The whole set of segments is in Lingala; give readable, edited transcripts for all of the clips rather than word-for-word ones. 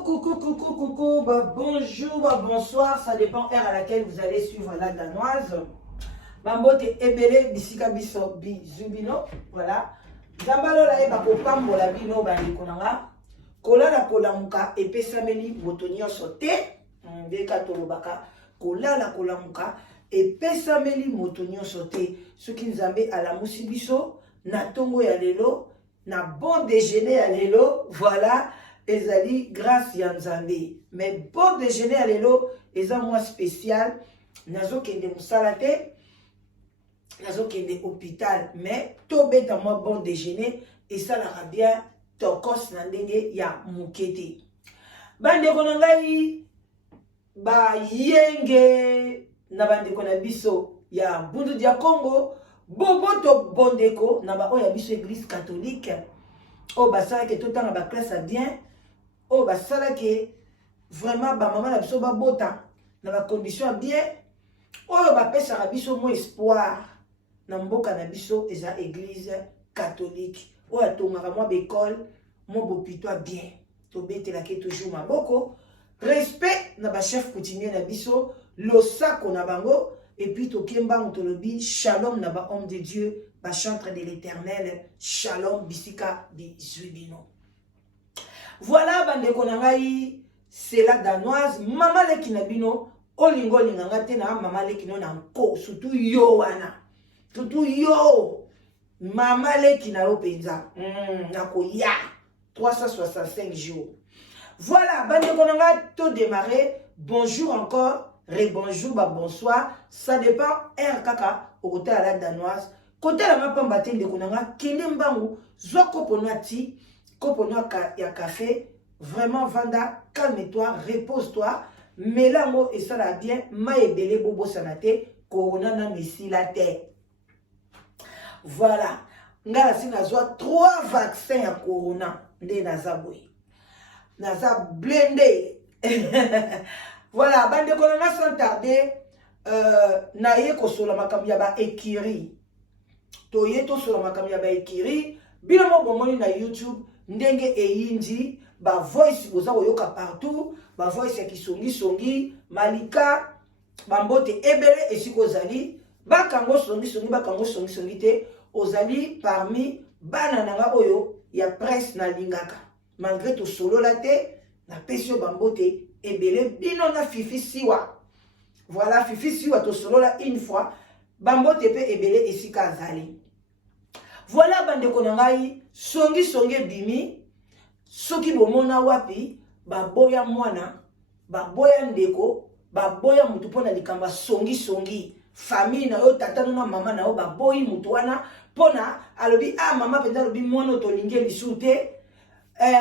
Coucou, bonjour, bonsoir, ça dépend heure à laquelle vous allez suivre la danoise. Bambote ebele bisika biso bizubino, voilà. Zambalo la eba kopambo la bino bandi konanga. Kola la kolamuka epesameli botonio sote, deka tolobaka. Kola la kolamuka epesameli motonio sote. Soki nzambe ala musibiso na tongo ya lelo, na bon déjeuner ya lelo, voilà. Ezali grâce ya nzambe. Mais bon déjeuner à lelo, eza moi spécial. Nazo kende musala te, nazo kende hôpital. Mais tobe dans moi bon déjeuner, et ça la bien tokos na ndenge ya mukete. Bande konangai ba yenge na bande kona biso ya bundu dia Congo, bobo to bondeko na ba oya biso église catholique. Oh bah ça que tout temps ba classe a bien. Oh bah ça là que vraiment ba maman la biso ba bota na ba condition bien. Oh bah pesa la biso mo espoir na mboka na biso eza église catholique. Oh atonga moi bécole mo bopito bien. To bete la ke toujours maboko. Respect na ba chef coutumier na biso, losako na bango et puis to kemba ontolobi shalom na ba homme de Dieu, ba chantre de l'Éternel, shalom bisika bi zuibino. Voilà, bande konangai, c'est la danoise. Maman le kinabino, olingo linganga tena, maman le kino nanko, surtout yo wana. Surtout yo. Maman le kinaro penza. Nako ya. 365 jours. Voilà, bande konanga, tout démarrer. Bonjour encore, rebonjour, bonsoir. Ça dépend, kaka, au côté à la danoise. Côté la mapamba mbaten de konanga, kende mbangu, zoko ponati. Kopono ya café, vraiment vanda, calme-toi, repose-toi, mélango et ça la bien, ma ebele bobo sanate, corona na messi la terre. Voilà, ngala si nazwa 3 vaccins à corona, nde nazaboui. Naza blendé. Voilà, bande corona sans tarder, na ye kosola makambi ya ba ekiri. Toye to sola makambi ya ba ekiri, bila mo bomoni na YouTube. Ndenge eyindi ba voice boza koyoka partout, ba voice ya kisongi songi malika bambote ebele esiko zali bakango songi songi te ozali parmi bana nanga oyo ya presse na lingaka malgré to solo la te na pesio bambote ebele bino na fifi siwa. Voilà, fifi siwa to solo la une fois bambote pe ebele esika zali. Voilà bande konangai songi bimi soki bomona wapi baboya mwana baboya ndeko baboya mutu pona likamba songi famille na yo tata na mama na yo baboyi mutu wana pona alobi mama penda alobi mwana to linge lisute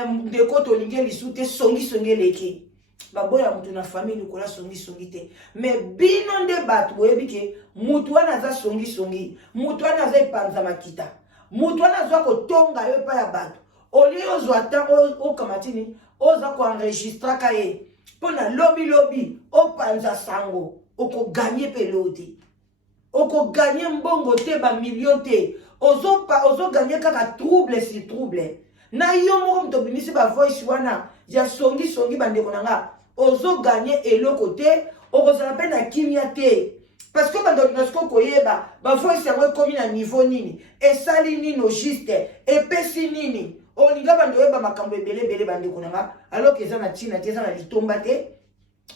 ndeko to linge lisute songi leki baboya mutu na famille kola songi te. Mais bino nde batu boyebi ke mutu wana za songi mutu wana za ipanza makita. Mutu wana zwa kotonga yo pa ya bato. Oli ozwa tango o kamatini oza ko enregistrer ka ye. Pona lobi opanza sango oko gagner peloti. Oko gagner mbongo te ba million te. Ozo gagner kaka trouble si trouble. Na yo moko mto binisi ba voice wana ya songi bande konanga. Ozo gagner eloko te, oko zala pe na kimia te. Parce que quand on a koyeba, ba voice yango komi na niveau nini, et sali nino juste, et pesi nini. On y va bando yeba makambo ebele bande konanga, alors que ça na tina te, ça na litomba te,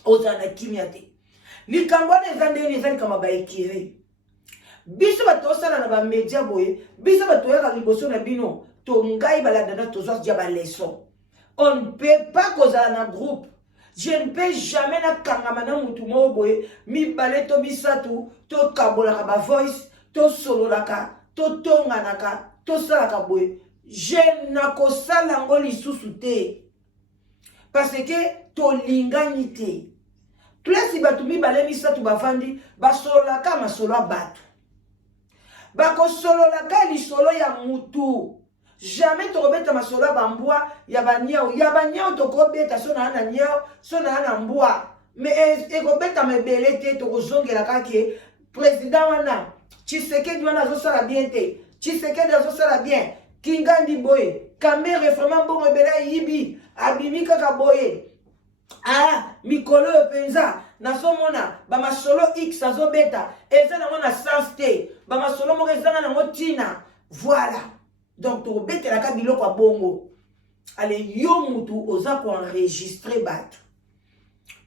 oza na kimia te. Likambo ne zande ni zali kama ba ekiri. Biso ba tosala na ba media boye, biso ba toyaka liboso na bino, to ngai baladana tozwa dia ba leçon. On ne peut pas causer na groupe. Je ne peux jamais na kangamana mutu mo boye mi baleto bisatu to kabolaka ba voice to sololaka to tonganaka to salaka boye je na kosala ngo lisusu te parce que to lingani te place batu mi bale misatu bafandi ba sololaka masolo batu ba ko sololaka lisolo ya mutu. Jamais tu rebeta masola bambwa ya banyao to kobeta sona na nyao sona na mbwa mais ekobeta mebelete to kozongela kake président wana Tshisekedi wana zo sala bien te Tshisekedi zo sala bien Kingandi boy Kamere vraiment bon ebela yibi abimi bimi kaka boye mikolo penza nasomona bamasolo x azobeta eza nango na sens te bamasolo moko ezanga nango tina voilà donc tokobetelaka biloko ya bongo ale yo mutu oza koenregistre bato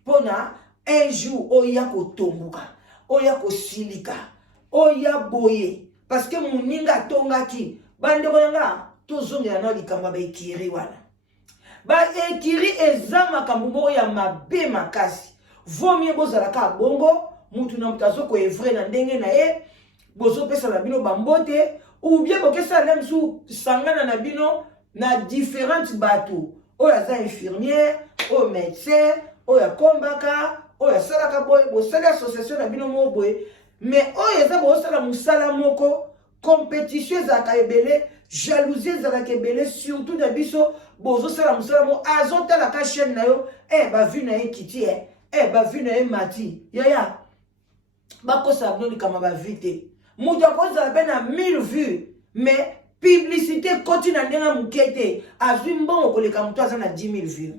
mpona un jour oya kotomboka oya kosilika oya boye parce que moninga atongaki bandeko nanga tozongela na likambo ya baekiri wana baekiri eza makambo moko ya mabe makasi vomie bozalaka bongo mutu na mutu azokoevre na ndenge na ye bozopesa na bino bambote ou bien bokesala misu sangana na bino na différentes bato oyo aza infirmière oyo médecin oyo akombaka oyo asalaka boye bosali association na bino moko boye mais oyo eza bosala mosala moko compétition ezalaka ebele jalousie ezalaka ebele surtout na biso bozosala mosala moko azotalaka chaîne na yo bavu na ye kiti bavu na ye mati yaya bakosala bino likama bavi te mutu akozala mpe na 1000 vues mais publicité koti na ndenge moke te azwi mbongo koleka moto aza na 10 000 vues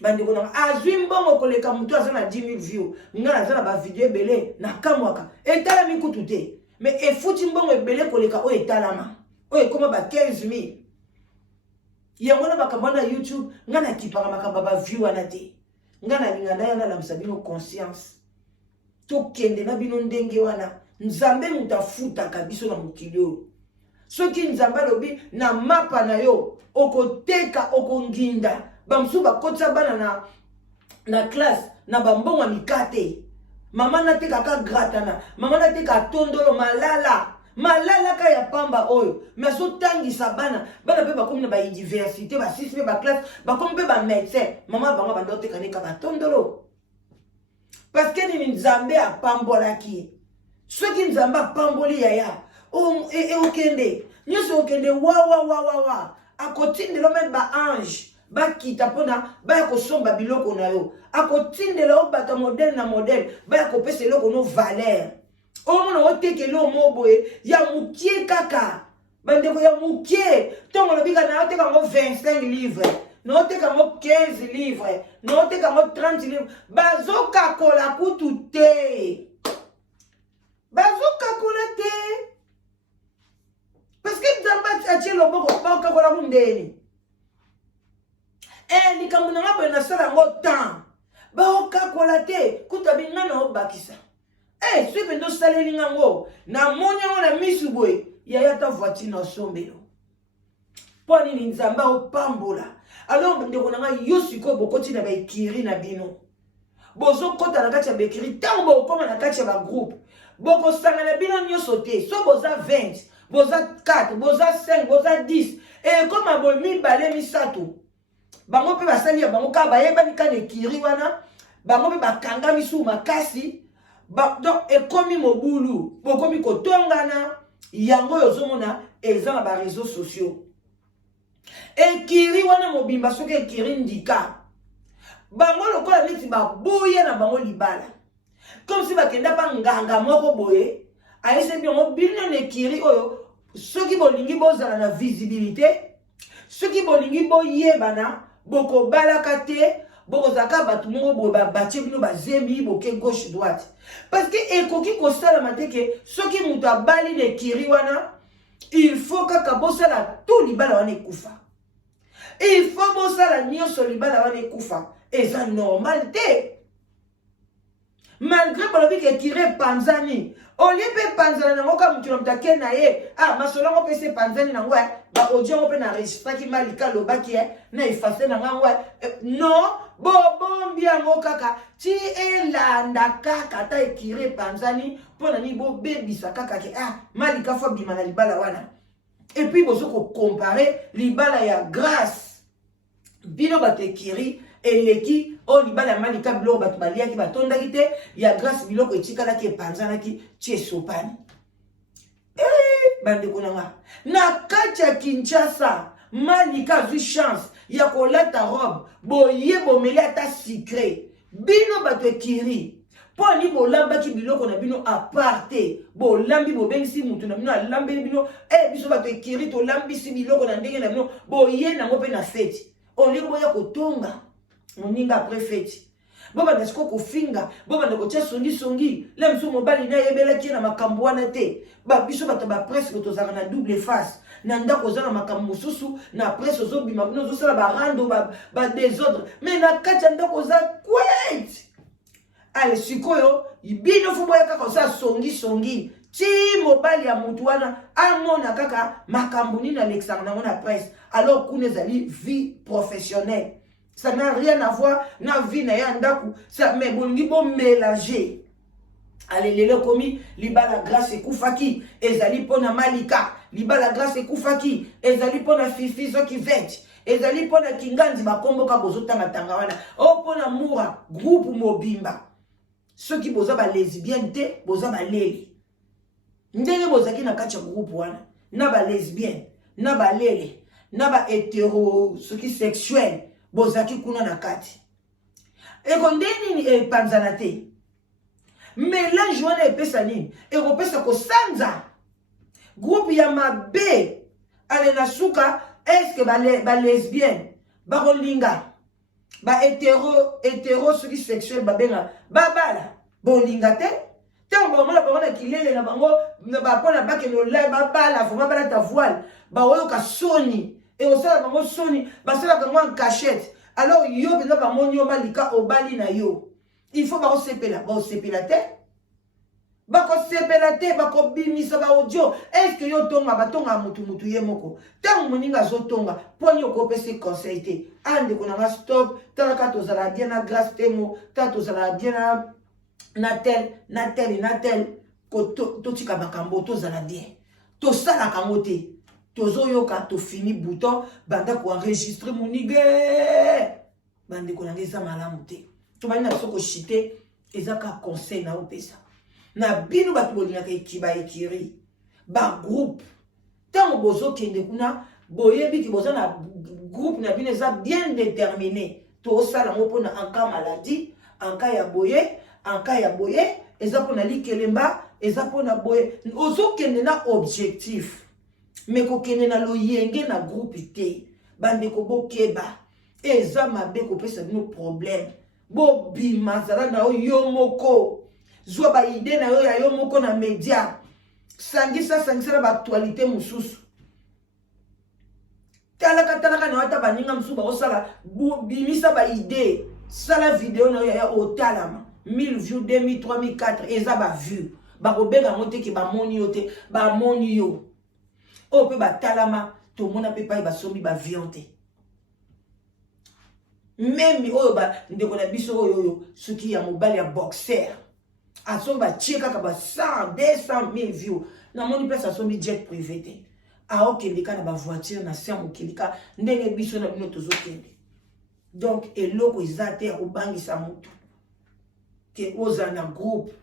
bandeko nanga azwi mbongo koleka moto aza na 10 000 vues nga naza na bavideo ebele nakamwaka etalami kutu te mais efuti mbongo ebele koleka oyo etalama oyo ekoma ba 15 000 yango na makambo na YouTube nga nakipaka makambo baview wana te nga nalinga na yana lamisa bino conscience tokende na bino ndenge wana nzambe mutu afutaka biso na mokili oyo soki nzambe alobi na mapa na yo okoteka okonginda bamosusu bakotisa bana na classe na bambongo ya mikate mama natekaka gratana mama nateka tondolo malala ka ya pamba oyo mais azotangisa bana mpe bakomi na bauniversité basisi mpe baklasse bakomi mpe bamédecin mama bango banda oteka neka batondolo parce que nini nzambe apambolaki soki nzambe apamboli yaya okende nyonso okende wa akotindela mpe baange bakita mpona baya kosomba biloko na yo akotindela yo bato modele na modele baya kopesa eloko no valeur omona otekela omo boye ya mokie kaka bandeko ya mokie ntongo lobika na oteka yango 25 livres na oteka yango 15 livres na oteka yango 30 livres bazokakola kutu te bazokakola te parce que nzambe atie loboko baokakola mundeni likambo na nga boye nasala yango temps baokakola te kuta binga na obakisa soki mpe tosaleli ngango namoni yango na misu boye yaya ta voiture na osombelo mpo nini nzambe opambola alors ndeko na nga yo sikoyo bokoti na baekiri na bino bozokota na kati ya baekiri ntango bokoma na kati ya bagroupe bokosangana bino nyonso te so boza 20 boza 4 boza 5 boza 10 ekoma boye mibale misato bango mpe basali ya bango kaka bayebani kana ekiri wana bango mpe bakangami su makasi donc ekomi mobulu bokomi kotongana yango oyo ozomona eza na bareseau sociaux ekiri wana mobimba soki ekiri ndika bango lokola neti babuya na bango libala comme si bakenda pa nganga moko boye ayese biongo bino na ekiri oyo soki bolingi bozala na visibilité soki bolingi boyebana bokobalaka te bokozaka bato moko boye babatie bino bazembi boke gauche droite parce que ekoki kosalama te ke soki moto abali na ekiri wana il faut kaka bosala tout libala wana ekufa il faut bosala nyonso libala wana ekufa eza normal te malgré balobi ke ekiri epanzani olie mpe epanzana nango ka motu na moto ake na ye masolo yango mpe se epanzani nango baaudio yango mpe na registraki malika alobaki na efase na ngango non bobombi yango kaka ti elanda kaka ta ekiri epanzani mpo na nini bobebisa kaka ke malika fo bima na libala wana epuis bozo kokompare libala ya grâce bino bato ekiri eleki oyo libala ya malika biloko bato baliaki batondaki te ya grâce biloko etikalaki epanzanaki ti esopani bandeko nanga na kati ya Kinshasa malika azwi chance ya kolata robe boye bomeli ata secret bino bato ekiri mpo ni bolambaki biloko na bino aparte bolambi bobengisi mutu na bino alambeli bino biso bato ekiri tolambisi biloko na ndenge na bino boye nango mpe na feti olingi boya kotonga moninga après fête bobanda siko kofinga bobanda kotia songi la mso mobali na yebelaki na makambo wana te biso bato bapresse tozalaka na double face na ndako oza na makambo mosusu na presse ozobima kuna ozosala barando badésordre mais na kati ya ndako oza quiet. Ale sikoyo bino fo boya kaka osala songi ti mobali ya mutu wana amona kaka makambo nini alexandre nango na presse alors kuna ezali vie professionnelle. Ça n'a rien à voir na vie na yandaku. Ça mais bolingi bon mélanger. Allez lelo komi libala grâce ekufaki ezali pona Malika, libala grâce ekufaki ezali pona Fifi zo ki vet. Ezali pona Kinganzi bakomboka bozotanga tanga wana. O pona Moura groupe mobimba. Ceux qui boza ba lesbienne te boza ba leli. Ndenge bozaki na kati ya groupe wana na ba lesbienne, na ba lele, na ba hétéro, ceux qui sexuel. Bozaki kuna na kati. Eko ndeni panzana te. Mélange wana epesa nini? Eko pesa kosanza. Groupe ya mabe ale na suka est-ce que ba lesbienne, ba rolinga, ba hétéro ceux qui sexuel ba benga ba bala bolinga te. Te on mona ba wana kilele na bango ba pona ba ke no la ba bala fo ba bala ta voile ba oyo ka soni. Et au sein de mon soni, basala comme en cachette. Alors yo bena ba monyo malika obali na yo. Il faut ba osepela, ba osepela te. Ba ko sepela te, ba ko bimisa ba audio. Est-ce que yo tonga ba tonga mutu ye moko. Tant moninga zo tonga, ponyo ko pese conseil te. Ande ko na stop, tala ka to zala bien na grâce temo, ta to zala bien na tel ko to tika bakambo to zala bien. To sala kamote. Tozoyoka to fini bouton banda ko enregistrer monige bande ko nangeza malamu te to bani na soko chité ezaka conseil na opesa na bino batu bolinga ke kiba ekiri ba groupe tango bozo kende kuna boyebi ki boza na groupe na bino eza bien déterminé to sala mo pona en cas maladie en cas ya boye eza pona likelemba eza pona boye ozo kende na objectif. Mais kokene na loyenge na groupe te bande ko bokeba eza mabe ko pesa no problème bo bima zala na yo moko zwa ba idée na yo ya yo moko na média sangisa ba actualité mususu talaka na wata baninga mususu ba osala bimisa ba idée sala vidéo na yo ya otalama 1000 views 2000 3000 4 eza ba vue ba ko benga mote ki ba moni yo te ba moni yo. O pe ba talama to mona pe pa ba sombi ba viande. Même oyo ba ndeko na biso oyo soki ya mobali ya boxer. Asomba ba cheka ka ba 100 200 000 views. Na moni pe sa sombi jet privé te. A okendeka na ba voiture na sia mokilika ndenge biso na bino tozokende. Donc eloko izate ya kobangisa mutu. Ke oza na groupe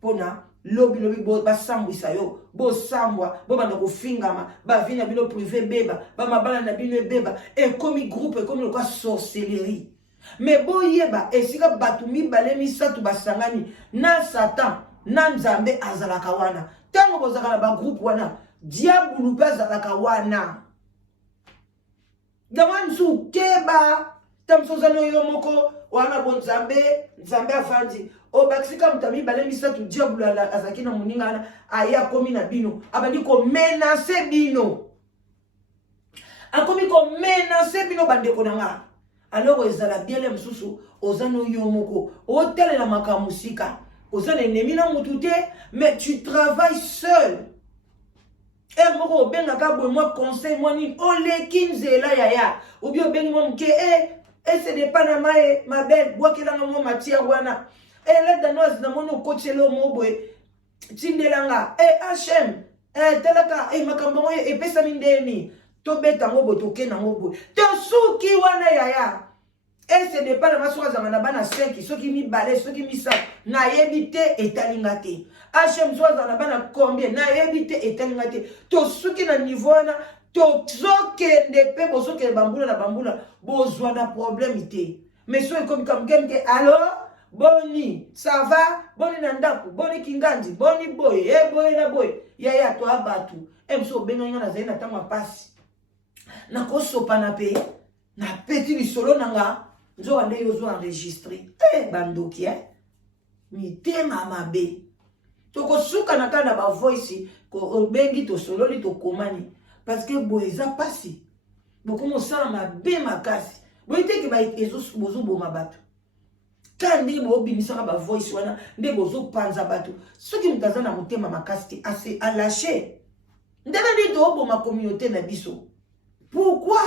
pona lobi bo basambwisa yo bo sambwa bo banda kofingama ba vina bino privé beba ba mabala na bino beba et comme groupe et comme le quoi sorcellerie mais bo yeba esika batu mibale misatu basangani na satan na nzambe azalaka wana tango bozaka na ba groupe wana diabulu pa azalaka wana daman su keba tamsozano yo moko wana bon nzambe afandi o bakisika mutami bale misatu diabulu azaki na moninga na aya komi na bino abandi ko menacer bino akomi ko menacer bino bandeko nanga alors ezala biele msusu ozano yo moko otele na makamusika ozana ennemi na mutu te mais tu travailles seul et moko benga ka boy moi conseil moi ni oleki nzela yaya ou bien bengi mo mke et c'est des panama ma belle bois qui langa mo matia wana et là danoise na mono coachelo mo boy tindelanga hm telaka makambo mo e pesa mindeni to beta ngo boy to kena ngo boy to suki wana yaya et c'est des panama so za na bana 5 soki mi balé soki mi sa na yebite etalinga te hm so za na bana combien na yebite etalinga te to suki na niveau na to zokende pe bozokende bambula na bambula bozwa na problème te mais so comme que alors boni ça va boni na ndako boni kinganzi boni boy boy na boy yaya to abatu emso benga na zaina tama pasi na kosopa na pe na petit lisolo nanga nzo ande yozo enregistrer bandoki mitema mabe toko suka na kana ba voice ko bengi to sololi to komani parce que boeza pasi beaucoup mo sala mabe makasi boite ke ba ezo bozo boma bato kandi bo bimisa ba voice wana nde bozo panza bato soki mutazana mutema makasi assez à lâcher ndena ndi to boma communauté na biso. Pourquoi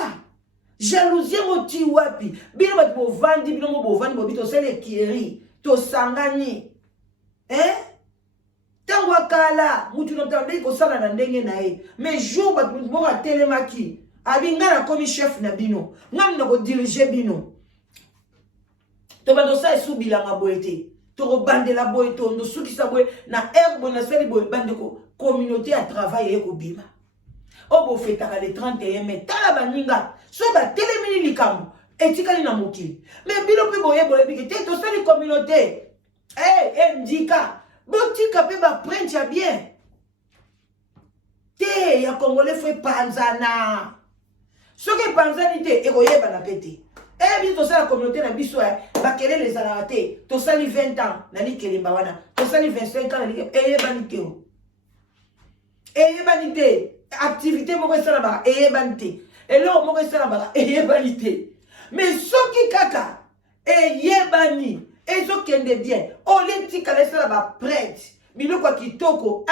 jalousie moti wapi bino bato bovandi bino mo bovandi bobito sele kiri to sangani tango akala mutu no tande ko sala na ndenge na ye mais jour bato mo telemaki abinga na komi chef na bino ngam na ko diriger bino to ba do sa subila ngaboete to ko bandela boeto ndo sukisa boe na erbo na seli boe bandeko communauté à travail e ko bima obo fetaka le 31 mai tala baninga so ba telemini likambo etikali na mokili mais bino pe boye boye bike te to sali communauté ndika botika pe ba prendre ya bien te ya congolais fait panzana soki panzani te ekoyeba na pete bino to sala communauté na biso bakele les alate to sali 20 ans na likelemba wana to sali 25 ans na likelemba eyebani te eyebani te activité moko esala baka eyebani te eloko moko esala baka eyebani te mais soki kaka eyebani ezokende bien oletikala esala baprete biloko ya kitoko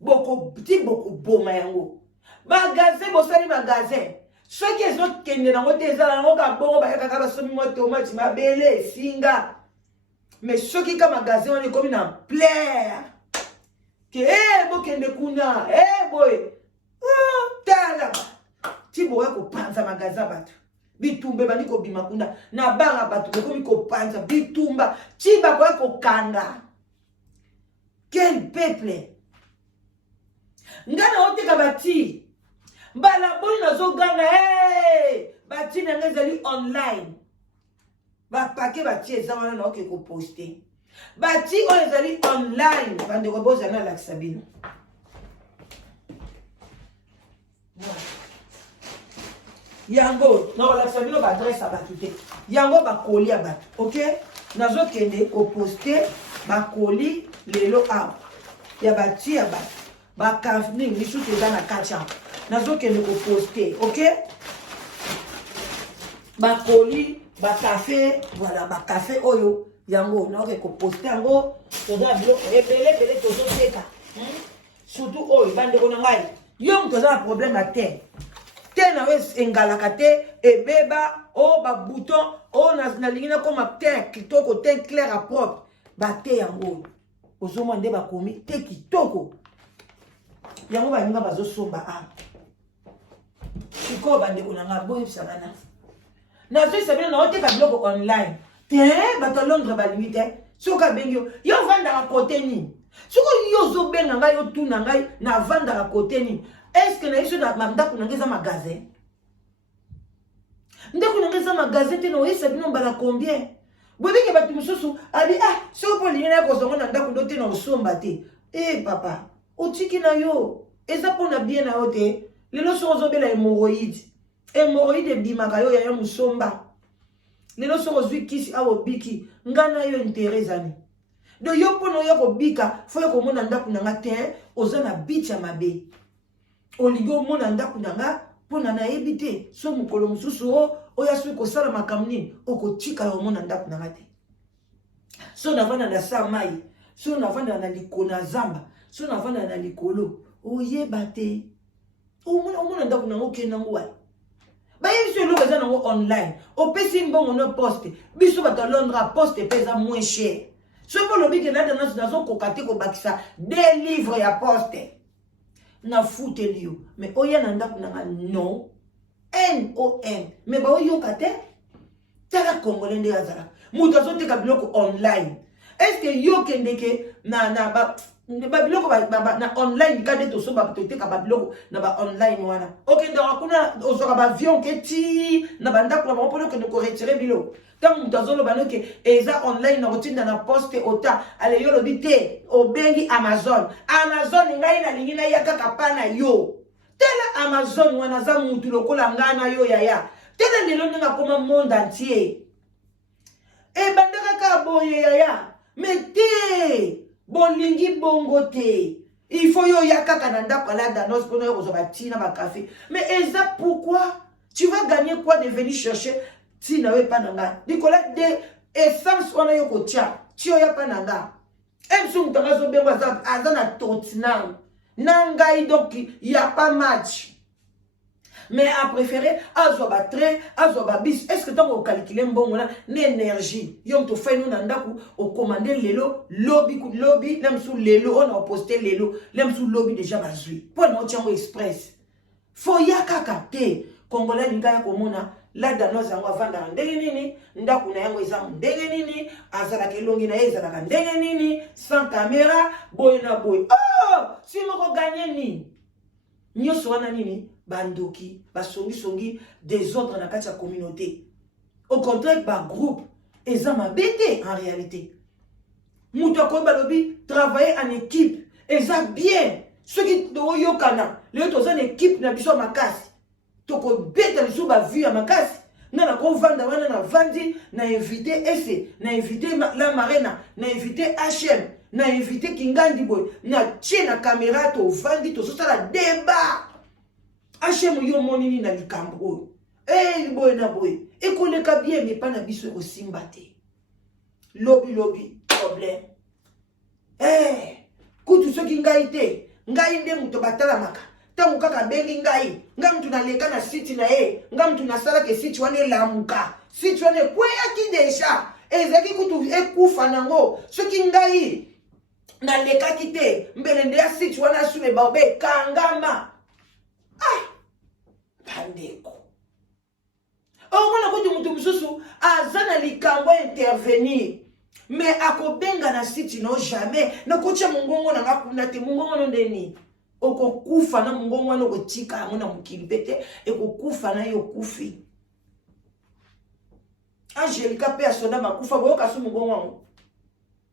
boko ti boko boma yango bagazin bosali bagazin soki ezokende nango te ezala yango kabongo bayakaka basomi mwa tomati mabele esinga mais soki ka magazin wana ekomi na plaire ke bokende kuna boye tala ti boya kopanza magaza bato bitumba bandi kobima kuna na banga bato bekomi kopanza bitumba ti bakoya kokanga. Quel peuple ngana oteka bati mbala boni nazoganga bati na ngezali online bapake bati eza wana na oke koposte bati oyo ezali online bandeko bozana lakisa bino yango na lakisa bino baadresse ya bato te yango bakoli ya bato ok nazokende koposte bakoli lelo awa ya bati ya bato bakafni lisusu eza na kati yango nazokende koposte ok bakoli bakafe voilà bakafe oyo yango naoke koposte yango toza biloko ebele tozoteka surtout oyo bandeko na ngai yo moto aza na problème ya te na we engalaka te ebeba o babouton o nalingi nakoma te kitoko te clair a propre bate yango ozomwa nde bakomi te kitoko yango baninga bazosomba sikoyo bandeko na ngai boyebisangana nazoyisa bino naoteka biloko online te bato Londres balingi te soki abengi yo vandaka kote nini soki yo ozobenga ngai otuna ngai na vandaka kote nini eske na yeso na ndako na ngai eza magasin ndako na ngai eza magasin te na oyesa bino mbala combien bobike bato mosusu abi soki mpo olingi na kozongo na ndako ndo te na osomba te papa otiki na yo eza mpo na bien na yo te lelo soki ozobela hémoroïde ebimaka yo yaya mosomba lelo soki ozwi kisi awa obiki ngai na yo intere ezani do yo mpo na oya kobika fo ya komona ndako na nga te oza na biti ya mabe olingi omona ndako na nga mpo na nayebi te so mokolo mosusu oya soki kosala makambo nini okotika ya omona ndako na nga te so navanda na sa mai so navanda na likolo na zamba so navanda na likolo oyeba te omona ndako na nga okende nango wapi bayebiso eloko eza nango online opesi mbongo no poste biso bato ya Londres poste mpe eza moins cher so mpo lobi ke nata nazokoka te kobakisa 2 livres ya poste na futeli yo mais oya na ndako nanga non non mais baoyoka te tala congolais nde azalaka moto azoteka biloko online est ce que yo kendeke na babiloko na online kade tosomba toteka babiloko na ba online wana okendaka kuna ozwaka baavion ke ti na bandako na bango mpona okende koretire biloko ntango moto azoloba noke eza online na kotinda na poste ota ale yo lobi te obengi amazon ngai nalingi naya kaka pa na yo tala amazon wana aza mutu lokola ngai na yo yaya Tele lelo nga comme monde entier. Et bandaka ka boye yaya. Mais te bolingi bongo te. Il faut yo yaka kananda pala danos pour nous tina ba café. Mais Eza pourquoi tu vas gagner quoi de venir chercher tina we pananga. Nicolas de essence on a yo ko tia. Ti yo ya pananga. Emsung tangazo bengo azana totinam. Nangai donc il y a pas match. Mais à préférer, azoba train, azoba bis. Est-ce que tu as calculé bon l'énergie? Yom to fait nous nandaku au commander lelo lobby même sous lelo on a posté lelo même sous lobby déjà bazui. Pour nous tiens express. Faut yaka capter Congolais n'ingaya komona la dano zango vanda ndenge nini ndaku na yango ezango ndenge nini azala kelongi na ezala ka ndenge nini sans caméra boy na boy. Oh si moko gagner ni nyoso wana nini bandoki basongi désordre na kati ya communauté. Au contraire ba groupe ezama bête en réalité. Muto ko balobi travailler en équipe eza bien. Ceux qui do yokana le to zone équipe na biso makasi. Toko bête biso ba vue ya makasi. Na ko vanda wana na vandi na invité ese na invité la marina na invité HM na invité Kingandi boy na tie na caméra to vandi to so la débat. HM yo monini na likambo. Eh boy na boy. Ekoleka bien mais pas na biso ko simbate. Lobby problème. Eh kutu soki ngai te. Ngai nde muto batala maka. Tangu kaka bengi ngai. Nga mtu na leka na siti na nga mtu na sala ke siti wane lamuka. Siti wane kwea ki deja. Ezaki kutu ekufa nango. Soki ngai na leka kite. Mbele nde ya siti wana sume baobe kangama. Pandeko. Oh, mwana kuti mutu mususu azana likambo intervenir. Mais akobenga na siti no jamais. Na kocha mungongo na ngakuna te mungongo no ndeni. Oko kufa na mungongo no kotika mona mukilibete eko kufa na yo kufi. Angelica pe asona makufa boyoka su mungongo wangu.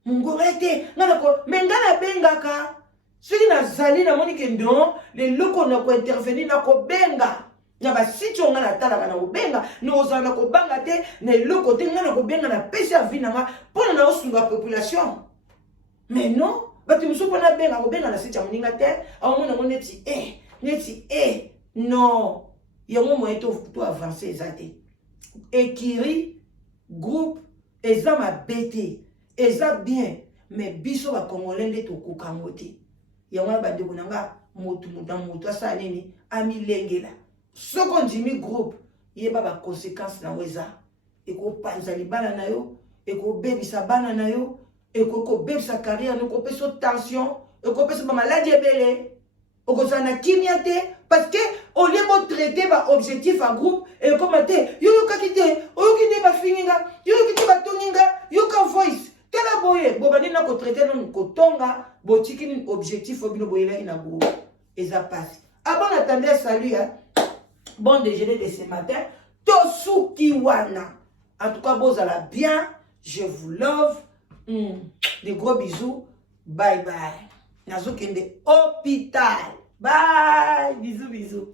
Mungongo ete ngana ko mengana benga ka. Siki na zali na moni ke non le loko na ko intervenir na ko benga. Na ba siti onga na tala na obenga no ozana ko banga te na loko te ngana ko benga na pesa vina nga pona na osunga population. Mais non, bati muso pona benga ko benga na siti amuninga te awona neti non. Yango mo eto to avancer ezate. Ekiri groupe eza ma bête eza bien mais biso ba congolais nde to kokangote. Yango ba ndeko nanga motu asa nini amilengela. Soko njimi groupe yeba ba conséquences na weza eko panza libala na yo eko bebisa bana na yo eko bebisa carrière no ko peso tension eko peso ba maladie ebele oko sana kimia te parce que au lieu de traiter ba objectif en groupe et comme te yo kakite o kite ba fininga yo kite ba toninga yo ka voice tela boye bobani na ko traiter non ko tonga botiki objectif obino boyela ina groupe eza passe avant attendez salut hein. Bon déjeuner de ce matin. Tosuki wana. En tout cas, bozala bien. Je vous love. Des gros bisous. Bye bye. Nazo kende hôpital. Bye. Bisous, bisous.